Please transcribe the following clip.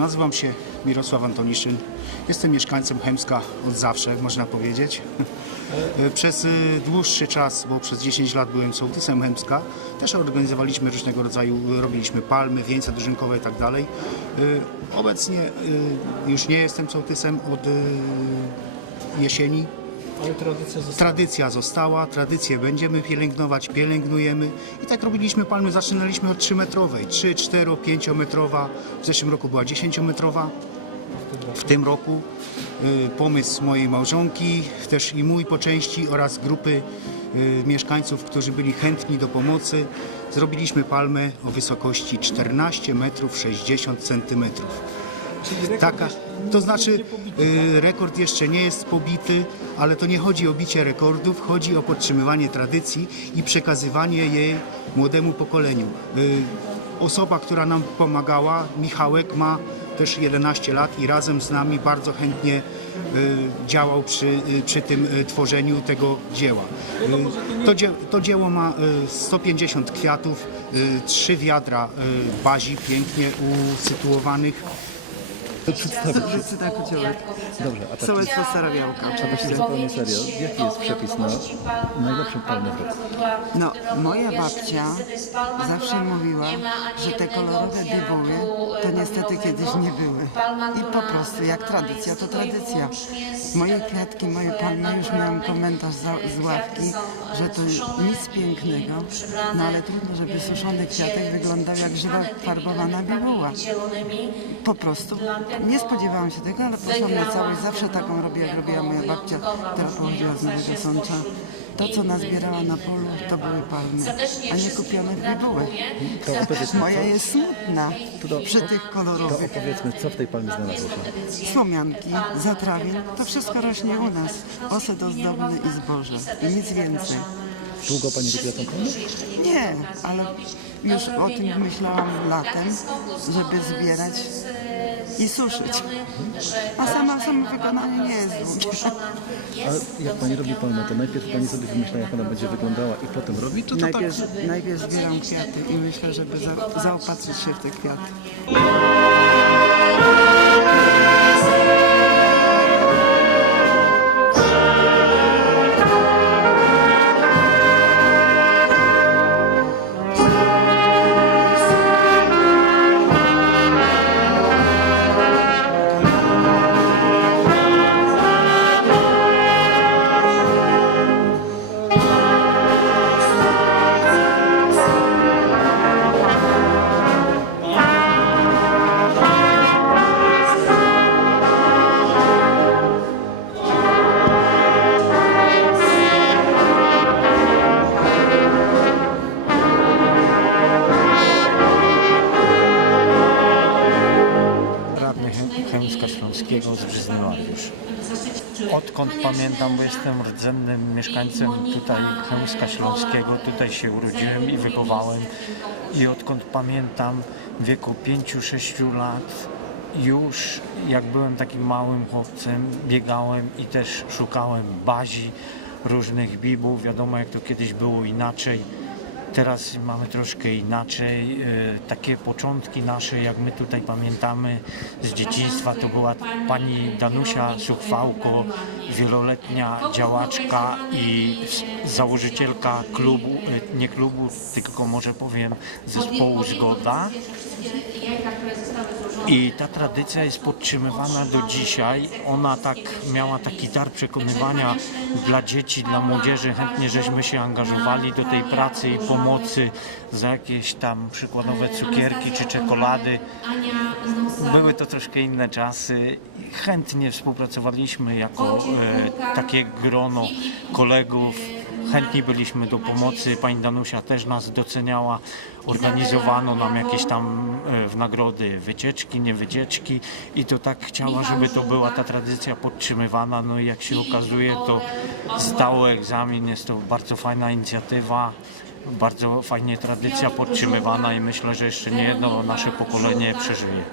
Nazywam się Mirosław Antoniszyn. Jestem mieszkańcem Chemska od zawsze, można powiedzieć. Przez y, dłuższy czas, bo przez 10 lat byłem sołtysem Chemska, też organizowaliśmy różnego rodzaju, y, robiliśmy palmy, wieńce dożynkowe i tak dalej. Obecnie już nie jestem sołtysem od jesieni, Ale tradycja została. Tradycja została, tradycję będziemy pielęgnować, pielęgnujemy i tak robiliśmy palmy. Zaczynaliśmy od 3-metrowej, 3, 4, 5 metrowa. W zeszłym roku była 10 metrowa. W tym roku y, pomysł mojej małżonki, też i mój po części oraz grupy y, mieszkańców, którzy byli chętni do pomocy. Zrobiliśmy palmę o wysokości 14 metrów 60 centymetrów. Czyli rekord Taka, to znaczy y, rekord jeszcze nie jest pobity, ale to nie chodzi o bicie rekordów, chodzi o podtrzymywanie tradycji i przekazywanie jej młodemu pokoleniu. Y, Osoba, która nam pomagała, Michałek, ma też 11 lat i razem z nami bardzo chętnie y, działał przy, przy tym tworzeniu tego dzieła. To, dzie, to dzieło ma y, 150 kwiatów, trzy wiadra bazi pięknie usytuowanych. To przedstawić się. Sołecyta Kociołek. Dobrze, a tak, Sołectwo Starowiałka a tak oczywiście. zupełnie serio, jaki jest przepis na najlepszą palmę w roku? No, moja babcia zawsze mówiła, że te kolorowe bibuły to niestety kiedyś nie były. I po prostu jak tradycja, to tradycja. Moje kwiatki, moje palmy, już miałam komentarz za, z ławki, że to nic pięknego, no ale trudno, żeby suszony kwiatek wyglądał jak żywa farbowana bibuła. Po prostu nie spodziewałam się tego, ale poszłam na całość. Zawsze taką robię, jak robiła moja babcia, która pochodziła z Nowego Sącza. To, co nazbierała na polu, to były palmy, a nie kupione bibuły. To Moja co, jest smutna to, przy tych to kolorowych. opowiedzmy, co w tej palmie znalazło się. Słomianki, zatrawień, to wszystko rośnie u nas. Osad ozdobny i zboże. I nic więcej. Długo Pani robiła tą palmę? Nie, ale już o tym myślałam latem, żeby zbierać i suszyć. A sama samo wykonanie nie jest długie. A jak Pani robi palmę, to najpierw Pani sobie wymyśla, jak ona będzie wyglądała i potem robi, czy to tak? Najpierw, najpierw zbieram kwiaty i myślę, żeby za, zaopatrzyć się w te kwiaty. Chemska Śląskiego z Brzyzny Mariusz. Odkąd pamiętam, bo jestem rdzennym mieszkańcem tutaj Chemska Śląskiego, tutaj się urodziłem i wychowałem. I odkąd pamiętam w wieku 5-6 lat już jak byłem takim małym chłopcem biegałem i też szukałem bazi różnych bibów, wiadomo jak to kiedyś było inaczej Teraz mamy troszkę inaczej. E, Takie początki nasze, jak my tutaj pamiętamy z dzieciństwa, to była pani Danusia Suchwałko, wieloletnia działaczka i założycielka klubu, e, nie klubu, tylko może powiem zespołu Zgoda. I ta tradycja jest podtrzymywana do dzisiaj. Ona tak miała taki dar przekonywania dla dzieci, dla młodzieży. Chętnie żeśmy się angażowali do tej pracy i pomocy za jakieś tam przykładowe cukierki czy czekolady. Były to troszkę inne czasy. Chętnie współpracowaliśmy jako e, takie grono kolegów. Chętni byliśmy do pomocy. Pani Danusia też nas doceniała. Organizowano nam jakieś tam w nagrody wycieczki, nie wycieczki i to tak chciała, żeby to była ta tradycja podtrzymywana. No i jak się okazuje, to zdało egzamin. Jest to bardzo fajna inicjatywa. Bardzo fajnie tradycja podtrzymywana i myślę, że jeszcze nie jedno nasze pokolenie przeżyje.